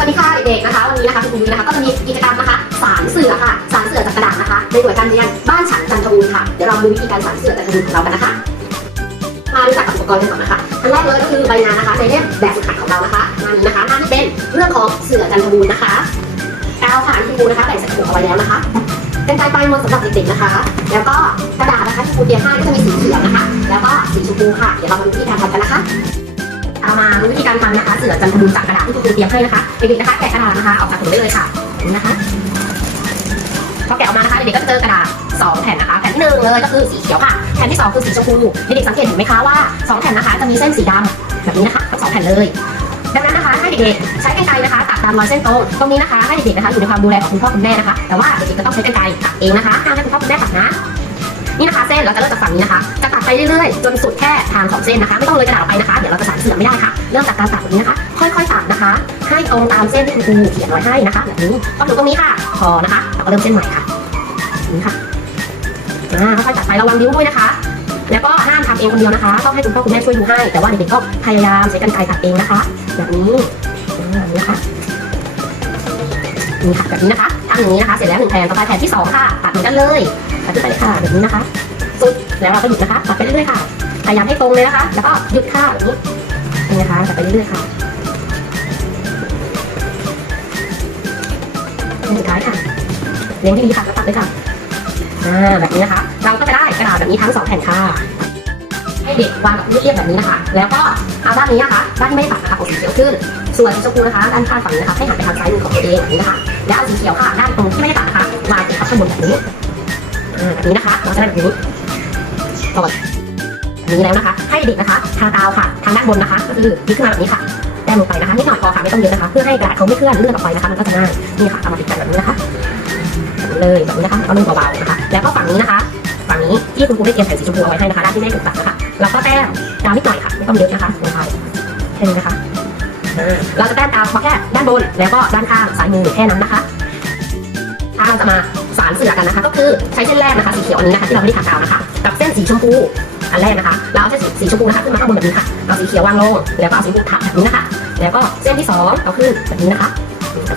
วัสดีค่ะเด็กๆนะคะ วันนี้นะคะคุณครูยุ้นะคะก็จะมีกิจกรรมนะคะสารเสือค่ะสารเสือจากกระดาษนะคะในหน่วยการเรียนบ้านฉันจันทบูรณ์ค่ะเดี๋ยวเรามาดูวิธีการสารเสือจันทบูรณ์ของเรากันนะคะ มารู้จักกับอุปกรณ์กันก่อนนะคะอันแรกเลยก็คือใบงานนะคะในเล่มแบบฝึกหัดของเรานะคะงานนี้นะคะหน้าที่เป็นเรื่องของเสือจันทบูรณ์นะคะกาวค่ะที่ครูนะคะแบ่งใส่กระปุกเอาไว้แล้วนะคะเป็นไกลปลายมนสำหรับเด็กๆนะคะ แล้วก็กระดาษนะคะที่ครูเตรียมให้ก็จะมีสีเขียวนะคะ แล้วก็สีชมพูค่ะเดี๋ยวเรามาดูวิธีการทำกันนะคะ เอามาดูวิธีการทำนะคะ เสือจันทบูรจากกระดาษที่ครูเตรียมให้นะคะเด็กๆนะคะแกะกระดาษนะคะออกจากถุงได้เลยค่ะนี่นะคะพอแกะออกมานะคะเด็กๆก็จะเจอกระดาษสองแผ่นนะคะแผ่นที่หนึ่งเลยก็คือสีเขียวค่ะแผ่นที่สองคือสีชมพูเด็กๆสังเกตเห็นไหมคะว่าสองแผ่นนะคะจะมีเส้นสีดำแบบนี้นะคะทั้งสองแผ่นเลยดังนั้นนะคะให้เด็กๆใช้กรรไกรนะคะตัดตามรอยเส้นตรงตรงนี้นะคะให้เด็กๆนะคะอยู่ในความดูแลของคุณพ่อคุณแม่นะคะแต่ว่าเด็กๆก็ต้องใช้กรรไกรตัดเองนะคะห้ามให้คุณพ่อคุณแม่ตัดนะ นี่นะคะเส้นเราจะเริ่มจากฝั่งนี้นะคะ จะตัดไปเรื่อยๆ จนสุดแค่ทางของเส้นนะคะ ไม่ต้องเลยกระดาษออกไปนะคะ เดี๋ยวเราจะสานเสือไม่ได้ค่ะ เริ่มจากการตัดแบบนี้นะคะ ค่อยๆตัดนะคะ ให้ตรงตามเส้นที่คุณครูเขียนไว้ให้นะคะแบบนี้พอถึงตรงนี้ค่ะพอนะคะเราก็เริ่มเส้นใหม่ค่ะนี้ค่ะอ่าค่อยๆตัดไประวังนิ้วด้วยนะคะ แล้วก็ห้ามทำเองคนเดียวนะคะต้องให้คุณพ่อคุณแม่ช่วยดูให้ แต่ว่าเด็กๆก็พยายามใช้กรรไกรตัดเองนะคะ แบบนี้อ่านี่นะคะนี่ค่ะแบบนี้นะคะทำอย่างนี้นะคะ เสร็จแล้วหนึ่งแผ่นต่อไปแผ่นที่สองค่ะ ตัดเหมือนกันเลย ตัดขึ้นไปค่ะแบบนี้นะคะสุดแล้วเราก็หยุดนะคะตัดไปเรื่อยๆค่ะพยายามให้ตรงเลยนะคะ แล้วก็หยุดค่ะแบบนี้นี่นะคะตัดไปเรื่อยๆค่ะเป็นสุดท้ายค่ะเลี้ยงให้ดีค่ะแล้วตัดเลยค่ะอ่าแบบนี้นะคะ เราก็จะได้กระดาษแบบนี้ทั้งสองแผ่นค่ะให้เด็กวางกับเรียบๆแบบนี้นะคะ แล้วก็เอาด้านนี้นะคะด้านที่ไม่ได้ตัดนะคะของสีเขียวขึ้น ส่วนชมพูนะคะด้านข้างฝั่งนี้นะคะให้หันไปทางซ้ายมือของตัวเองแบบนี้นะคะ แล้วเอาสีเขียวค่ะด้านตรงที่ไม่ได้ตัดนะคะวางทับข้างบนแบบนี้ นี้นะคะเราจะได้แบบนี้ก่อนนี้แล้วนะคะ ให้เด็กนะคะ ทากาวค่ะ ทางด้านบนนะคะ ก็คือพลิกขึ้นมาแบบนี้ค่ะแต้มลงไปนะคะนิดหน่อยพอค่ะไม่ต้องเยอะนะคะ เพื่อให้กระดาษเขาไม่เคลื่อนเลื่อนออกไปนะคะมันก็จะง่ายนี่ค่ะเอามาติดกันแบบนี้นะคะเลยแบบนี้นะคะเอาลงเบาๆนะคะ แล้วก็ฝั่งนี้นะคะ ฝั่งนี้ที่คุณครูได้เตรียมแผ่นสีชมพูเอาไว้ให้นะคะด้านที่ไม่ได้ถูกตัดนะคะแล้วก็แต้มกาวนิดหน่อยค่ะไม่ต้องเยอะนะคะลงไปแค่นี้นะคะเราจะแต้มกาวเฉพาะแค่ด้านบนแล้วก็ด้านข้างซ้ายมือแค่นั้นนะคะถ้าเราจะมา สารเสือกันนะคะ ก็คือใช้เส้นแรกนะคะสีเขียวอันนี้นะคะที่เราไม่ได้ทากาวนะคะ กับเส้นสีชมพูอันแรกนะคะ เราเอาเส้นสีชมพูนะคะขึ้นมาข้างบนแบบนี้ค่ะเอาสีเขียววางลงแล้วก็เอาสีชมพูทับแบบนี้นะคะ แล้วก็เส้นที่สองเอาขึ้นแบบนี้นะคะ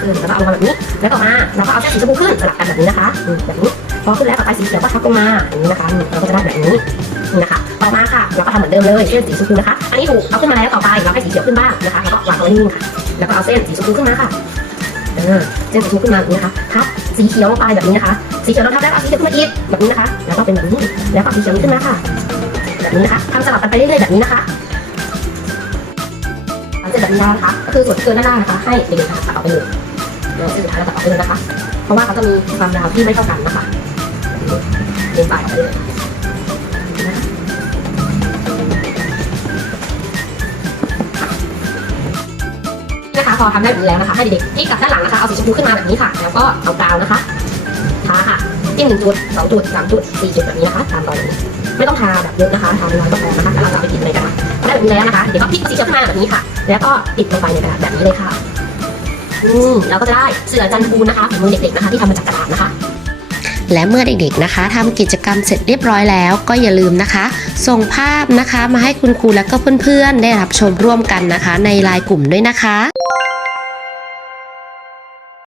ขึ้นแล้วก็เอาลงมาแบบนี้ แล้วต่อมาเราก็เอาเส้นสีชมพูขึ้นสลับกันแบบนี้นะคะแบบนี้พอขึ้นแล้วต่อไปสีเขียวก็ทับลงมาอย่างนี้นะคะเราก็จะได้แบบนี้นะคะ ต่อมาค่ะเราก็ทำเหมือนเดิมเลยเส้นสีชมพูนะคะ อันนี้ถูกเอาขึ้นมาแล้วต่อไปเราให้สีเขียวขึ้นบ้างนะคะแล้วก็วางเอาไว้นิ่งค่ะ แล้วก็เอาเส้นสีชมพูขึ้นมาค่ะ อ่าเส้นสีชมพูขึ้นมาแบบนี้นะคะทับสีเขียวลงไปแบบนี้นะคะ สีเขียวเราทับแล้วเอาสีเขียวขึ้นมาอีกแบบนี้นะคะ แล้วก็เป็นแบบนี้ แล้วก็เอาสีเขียวนี้ขึ้นมาค่ะ แบบนี้นะคะทำสลับกันไปเรื่อยๆแบบนี้นะคะทำเสร็จแบบนี้แล้วนะคะก็คือส่วนเกินด้านล่างนะคะ ให้เด็กๆนะคะตัดออกไปเลยเดี๋ยวเส้นสุดท้ายเราตัดออกไปเลยนะคะ เพราะว่าเขาจะมีความยาวที่ไม่เท่ากันนะคะเดินสายออกไปเลย นะคะ พอทำได้แบบนี้แล้วนะคะให้เด็กๆที่กับด้านหลังนะคะเอาสีชมพูขึ้นมาแบบนี้ค่ะ แล้วก็เอากาวนะคะทาค่ะจิ้มหนึ่งจุดสองจุดสามจุดสี่จุดแบบนี้นะคะตามรอยนี้ไม่ต้องทาแบบเยอะนะคะทาน้อยก็พอนะคะแล้วเราจะไปติดเลยกันพอได้แบบนี้แล้วนะคะ เดี๋ยวก็พลิกสีเขียวขึ้นมาแบบนี้ค่ะ แล้วก็ติดลงไปในกระดาษแบบนี้เลยค่ะอืมเราก็จะได้เสือจันทูนะคะฝีมือเด็กๆนะคะ ที่ทำมาจากกระดาษนะคะและเมื่อเด็กๆนะคะทำกิจกรรมเสร็จเรียบร้อยแล้ว ก็อย่าลืมนะคะ ส่งภาพนะคะ มาให้คุณครูและก็เพื่อนๆ ได้รับชมร่วมกันนะคะ ในไลน์กลุ่มด้วยนะคะ